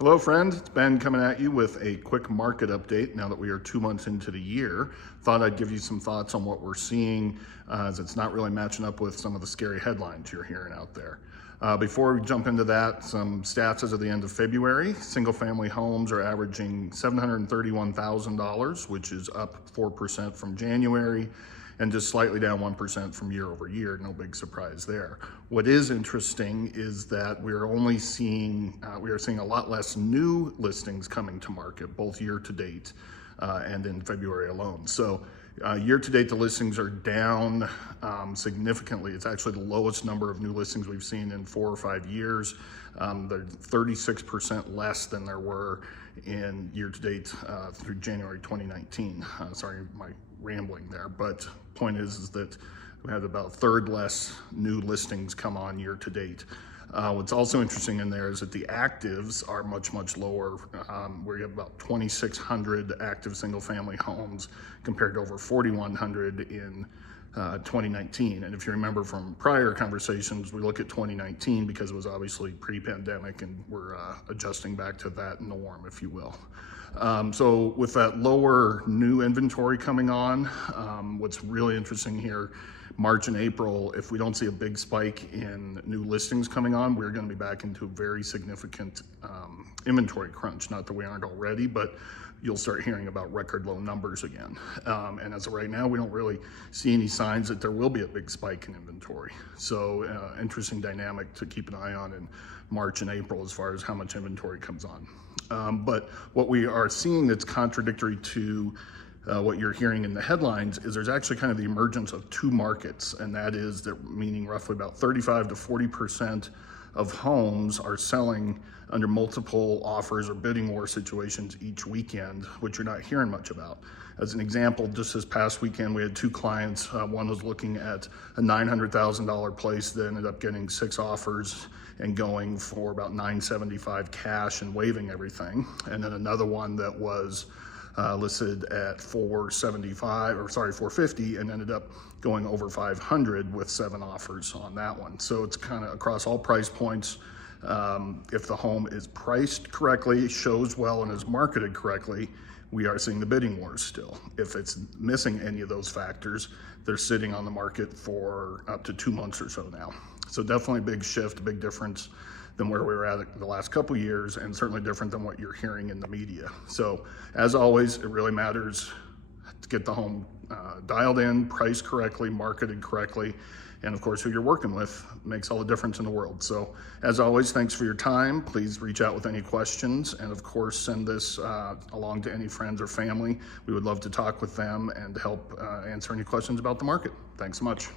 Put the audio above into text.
Hello friends, it's Ben coming at you with a quick market update now that we are 2 months into the year. Thought I'd give you some thoughts on what we're seeing as it's not really matching up with some of the scary headlines you're hearing out there. Before we jump into that, some stats as of the end of February. Single family homes are averaging $731,000, which is up 4% from January and just slightly down 1% from year over year. No big surprise there. What is interesting is that we are seeing a lot less new listings coming to market, both year to date and in February alone. So year to date, the listings are down significantly. It's actually the lowest number of new listings we've seen in 4 or 5 years. They're 36% less than there were in year to date through January 2019. Sorry, my rambling there, but point is that we had about a third less new listings come on year to date. What's also interesting in there is that the actives are much lower, where you have about 2,600 active single family homes compared to over 4,100 in 2019. And if you remember from prior conversations, we look at 2019 because it was obviously pre-pandemic and we're adjusting back to that norm, if you will. So with that lower new inventory coming on, what's really interesting here, March and April, if we don't see a big spike in new listings coming on, we're going to be back into a very significant inventory crunch. Not that we aren't already, but you'll start hearing about record low numbers again. And as of right now, we don't really see any signs that there will be a big spike in inventory. So interesting dynamic to keep an eye on in March and April as far as how much inventory comes on. But what we are seeing that's contradictory to what you're hearing in the headlines is there's actually kind of the emergence of two markets, and that is that meaning roughly about 35 to 40% of homes are selling under multiple offers or bidding war situations each weekend, which you're not hearing much about. As an example, just this past weekend, we had 2 clients. One was looking at a $900,000 place that ended up getting 6 offers and going for about $975 cash and waiving everything. And then another one that was listed at $450 and ended up going over $500 with 7 offers on that one. So it's kind of across all price points. If the home is priced correctly, shows well, and is marketed correctly, we are seeing the bidding wars still. If it's missing any of those factors, they're sitting on the market for up to 2 months or so now. So definitely a big shift, a big difference than where we were at the last couple of years, and certainly different than what you're hearing in the media. So as always, it really matters to get the home dialed in, priced correctly, marketed correctly, and of course who you're working with makes all the difference in the world. So as always, thanks for your time. Please reach out with any questions, and of course send this along to any friends or family. We would love to talk with them and help answer any questions about the market. Thanks so much.